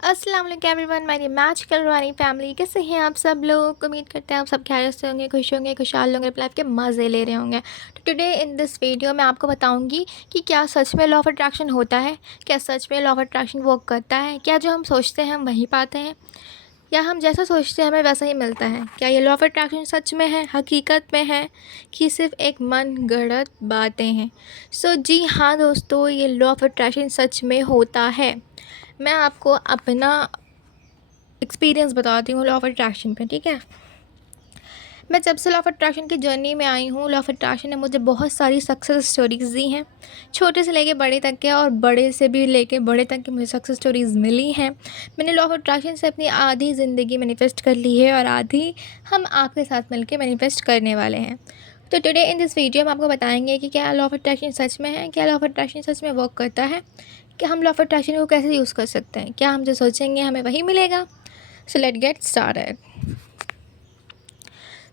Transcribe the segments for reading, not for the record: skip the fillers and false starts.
अस्सलाम वालेकुम एवरीवन, मेरी मैजिकल रानी फैमिली। कैसे हैं आप सब लोग? उम्मीद करते हैं आप सब खैरियत से होंगे, खुश होंगे, खुशहाल होंगे, अपनी लाइफ के मज़े ले रहे होंगे। तो टुडे इन दिस वीडियो मैं आपको बताऊंगी कि क्या सच में लॉ ऑफ अट्रैक्शन होता है, क्या सच में लॉ ऑफ अट्रैक्शन वर्क करता है, क्या जो हम सोचते हैं हम वही पाते हैं, या हम जैसा सोचते हैं हमें वैसा ही मिलता है। क्या ये लॉ ऑफ अट्रैक्शन सच में है, हकीकत में है, कि सिर्फ एक मन गढ़ंत बातें हैं? जी हाँ दोस्तों, ये लॉ ऑफ अट्रैक्शन सच में होता है। मैं आपको अपना एक्सपीरियंस बताती हूँ लॉ ऑफ अट्रैक्शन पे, ठीक है। मैं जब से लॉ ऑफ अट्रैक्शन की जर्नी में आई हूँ, लॉ ऑफ अट्रैक्शन ने मुझे बहुत सारी सक्सेस स्टोरीज़ दी हैं, छोटे से लेके बड़े तक के, और बड़े से भी लेके बड़े तक की मुझे सक्सेस स्टोरीज़ मिली हैं। मैंने लॉ ऑफ अट्रैक्शन से अपनी आधी ज़िंदगी मैनिफेस्ट कर ली है, और आधी हम आपके साथ मिलकर मैनिफेस्ट करने वाले हैं। तो टुडे इन दिस वीडियो हम आपको बताएंगे कि क्या लॉ ऑफ अट्रैक्शन सच में है, क्या लॉ ऑफ अट्रैक्शन सच में वर्क करता है, कि हम लॉ ऑफ अट्रैक्शन को कैसे यूज़ कर सकते हैं, क्या हम जो सोचेंगे हमें वही मिलेगा। So let get started.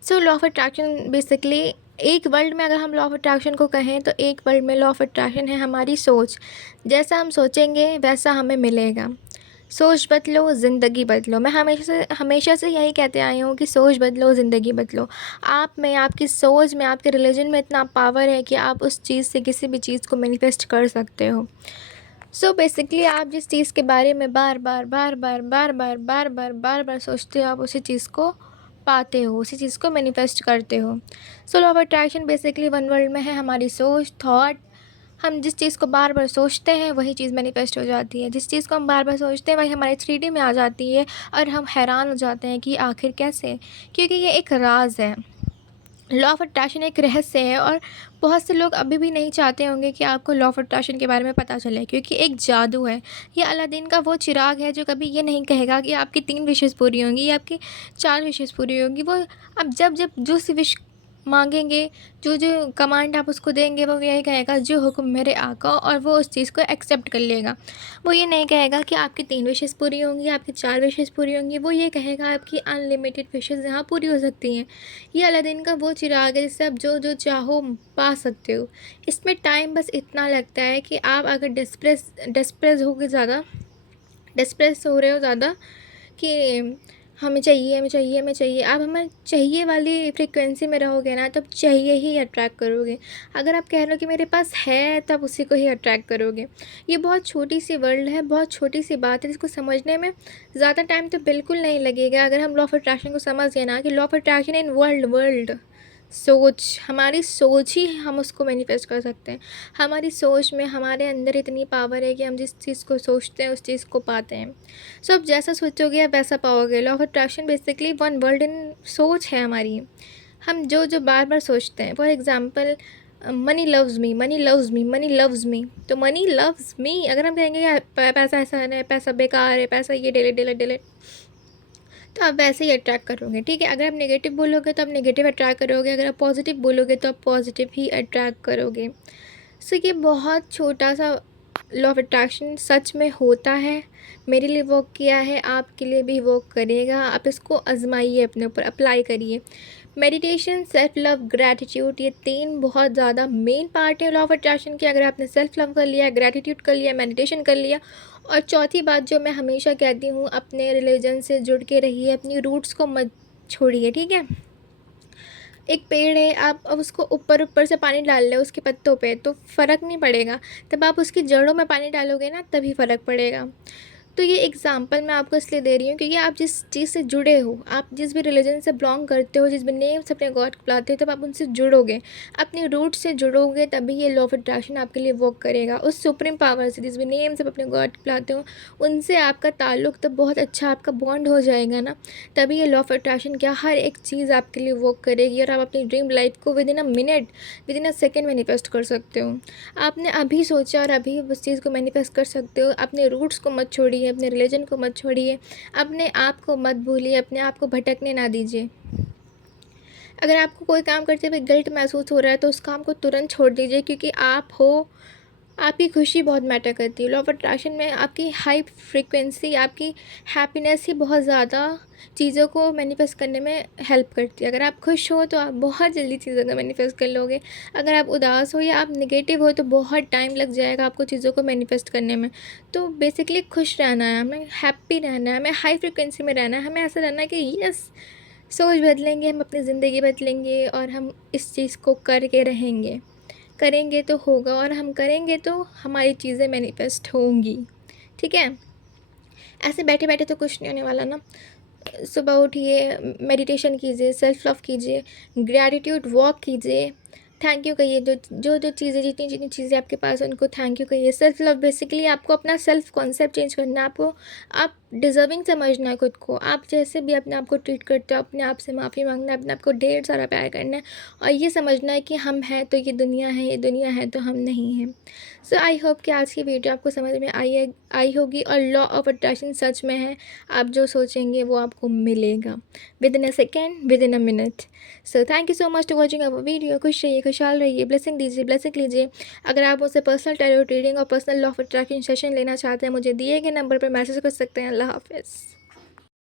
So law of attraction basically, एक वर्ल्ड में अगर हम लॉ ऑफ अट्रैक्शन को कहें तो एक वर्ल्ड में लॉ ऑफ अट्रैक्शन है हमारी सोच। जैसा हम सोचेंगे वैसा हमें मिलेगा। सोच बदलो ज़िंदगी बदलो। मैं हमेशा से यही कहते आई हूँ कि सोच बदलो ज़िंदगी बदलो। आप में, आपकी सोच में, आपके रिलीजन में इतना पावर है कि आप उस चीज़ से किसी भी चीज़ को मैनिफेस्ट कर सकते हो। बेसिकली आप जिस चीज़ के बारे में बार बार बार बार बार बार बार बार बार बार सोचते हो, आप उसी चीज़ को पाते हो, उसी चीज़ को मैनिफेस्ट करते हो। Law of attraction basically one world में है हमारी सोच, थॉट। हम जिस चीज़ को बार बार सोचते हैं वही चीज़ मैनिफेस्ट हो जाती है। जिस चीज़ को हम बार बार सोचते हैं वही हमारे 3D में आ जाती है, और हम हैरान हो जाते हैं कि आखिर कैसे, क्योंकि ये एक राज है। लॉ ऑफ अट्रैक्शन एक रहस्य है, और बहुत से लोग अभी भी नहीं चाहते होंगे कि आपको लॉ ऑफ अट्रैक्शन के बारे में पता चले, क्योंकि एक जादू है। ये अलादीन का वो चिराग है जो कभी ये नहीं कहेगा कि आपकी 3 विशेज़ पूरी होंगी या आपकी 4 विशेज़ पूरी होंगी। वो अब जब जब जो सी विश मांगेंगे, जो जो कमांड आप उसको देंगे, वो यही कहेगा जो हुक्म मेरे आका, और वो उस चीज़ को एक्सेप्ट कर लेगा। वो ये नहीं कहेगा कि आपकी 3 विशेज़ पूरी होंगी, आपकी 4 विशेज़ पूरी होंगी। वो ये कहेगा आपकी अनलिमिटेड विशेज़ यहाँ पूरी हो सकती हैं। ये अलादीन का वो चिराग है जिससे आप जो जो चाहो पा सकते हो। इसमें टाइम बस इतना लगता है कि आप अगर डिस्प्रेस हो गए ज़्यादा, डिस्प्रेस हो रहे हो ज़्यादा कि हमें चाहिए, हमें चाहिए, हमें चाहिए, आप हमें चाहिए वाली फ्रीक्वेंसी में रहोगे ना, तब चाहिए ही अट्रैक्ट करोगे। अगर आप कह रहे हो कि मेरे पास है, तब उसी को ही अट्रैक्ट करोगे। ये बहुत छोटी सी वर्ल्ड है, बहुत छोटी सी बात है, जिसको समझने में ज़्यादा टाइम तो बिल्कुल नहीं लगेगा। अगर हम लॉ ऑफ अट्रैक्शन को समझ गए ना, कि law of attraction in world सोच, हमारी सोच ही हम उसको मैनिफेस्ट कर सकते हैं। हमारी सोच में, हमारे अंदर इतनी पावर है कि हम जिस चीज़ को सोचते हैं उस चीज़ को पाते हैं। आप जैसा सोचोगे आप वैसा पाओगे। Law of attraction basically one world in सोच है हमारी। हम जो जो बार बार सोचते हैं, for example money loves me, money loves me, money loves me. तो मनी लव्स मी अगर हम कहेंगे कि पैसा ऐसा है, पैसा बेकार है, पैसा ये डिलीट डिलीट डिलीट, तो आप वैसे ही अट्रैक्ट करोगे, ठीक है। अगर आप नेगेटिव बोलोगे तो आप नेगेटिव अट्रैक्ट करोगे, अगर आप पॉजिटिव बोलोगे तो आप पॉजिटिव ही अट्रैक्ट करोगे। ये बहुत छोटा सा लॉ ऑफ अट्रैक्शन सच में होता है, मेरे लिए वर्क किया है, आपके लिए भी वर्क करेगा। आप इसको आजमाइए, अपने ऊपर अप्लाई करिए। मेडिटेशन, सेल्फ लव, ग्रैटिट्यूड, ये 3 बहुत ज़्यादा मेन पार्ट है लॉ ऑफ अट्रैक्शन के। अगर आपने सेल्फ लव कर लिया, ग्रैटिट्यूड कर लिया, मेडिटेशन कर लिया, और चौथी बात जो मैं हमेशा कहती हूँ, अपने रिलीजन से जुड़ के रहिए, अपनी रूट्स को मत छोड़िए, ठीक है। एक पेड़ है, आप अब उसको ऊपर ऊपर से पानी डाल रहे हो उसके पत्तों पे, तो फ़र्क नहीं पड़ेगा। तब आप उसकी जड़ों में पानी डालोगे ना, तभी फ़र्क पड़ेगा। तो ये एग्ज़ाम्पल मैं आपको इसलिए दे रही हूँ क्योंकि आप जिस चीज़ से जुड़े हो, आप जिस भी रिलीजन से बिलोंग करते हो, जिस भी नेम से अपने गॉड को बुलाते हो, तब आप उनसे जुड़ोगे, अपनी रूट से जुड़ोगे, तभी ये लॉ ऑफ अट्रैक्शन आपके लिए वर्क करेगा। उस सुप्रीम पावर से, जिस भी नेम से अपने गॉड को बुलाते हो, उनसे आपका ताल्लुक़ तब बहुत अच्छा, आपका बॉन्ड हो जाएगा ना, तभी ये लॉ ऑफ अट्रैक्शन क्या हर एक चीज़ आपके लिए वर्क करेगी, और आप अपनी ड्रीम लाइफ को with in a minute, with in a second manifest कर सकते हो। आपने अभी सोचा और अभी उस चीज़ को मैनिफेस्ट कर सकते हो। अपने रूट्स को मत छोड़िए, अपने रिलीजन को मत छोड़िए, अपने आप को मत भूलिए, अपने आप को भटकने ना दीजिए। अगर आपको कोई काम करते हुए गिल्ट महसूस हो रहा है तो उस काम को तुरंत छोड़ दीजिए, क्योंकि आप हो आपकी खुशी बहुत मैटर करती है। लॉ ऑफ अट्रैक्शन में आपकी हाई फ्रीक्वेंसी, आपकी हैप्पीनेस ही बहुत ज़्यादा चीज़ों को मैनिफेस्ट करने में हेल्प करती है। अगर आप खुश हो तो आप बहुत जल्दी चीज़ों को मैनिफेस्ट कर लोगे। अगर आप उदास हो या आप नेगेटिव हो तो बहुत टाइम लग जाएगा आपको चीज़ों को मैनिफेस्ट करने में। तो बेसिकली खुश रहना है हमें, हैप्पी रहना है हमें, हाई फ्रीक्वेंसी में रहना है हमें। ऐसा रहना है कि यस, सोच बदलेंगे, हम अपनी ज़िंदगी बदलेंगे और हम इस चीज़ को करके रहेंगे। करेंगे तो होगा और हम करेंगे तो हमारी चीज़ें मैनिफेस्ट होंगी। ठीक है? ऐसे बैठे-बैठे तो कुछ नहीं होने वाला ना। सुबह उठिए, मेडिटेशन कीजिए, सेल्फ लव कीजिए, ग्रैटिट्यूड वॉक कीजिए, थैंक यू कहिए। जो चीज़ें, जितनी चीज़ें आपके पास हैं उनको थैंक यू कहिए। सेल्फ लव बेसिकली आपको अपना सेल्फ कॉन्सेप्ट चेंज करना है। आपको आप डिज़र्विंग समझना है खुद को। आप जैसे भी अपने आप को ट्रीट करते हो, अपने आप से माफ़ी मांगना है, अपने आप को ढेर सारा प्यार करना है और ये समझना है कि हम हैं तो ये दुनिया है, ये दुनिया है तो हम नहीं हैं। सो आई होप कि आज की वीडियो आपको समझ में आई होगी और लॉ ऑफ अट्रैक्शन सच में है। आप जो सोचेंगे वो आपको मिलेगा within a second, within a minute. So thank you so much to watching our video. खुश रहिए, खुशहाल रहिए, ब्लेसिंग दीजिए, ब्लेसिंग लीजिए। अगर आप मुझसे पर्सनल टैरो रीडिंग और personal law of attraction session लेना चाहते हैं, मुझे दिए गए नंबर पर मैसेज कर सकते हैं। अल्लाह हाफिज़।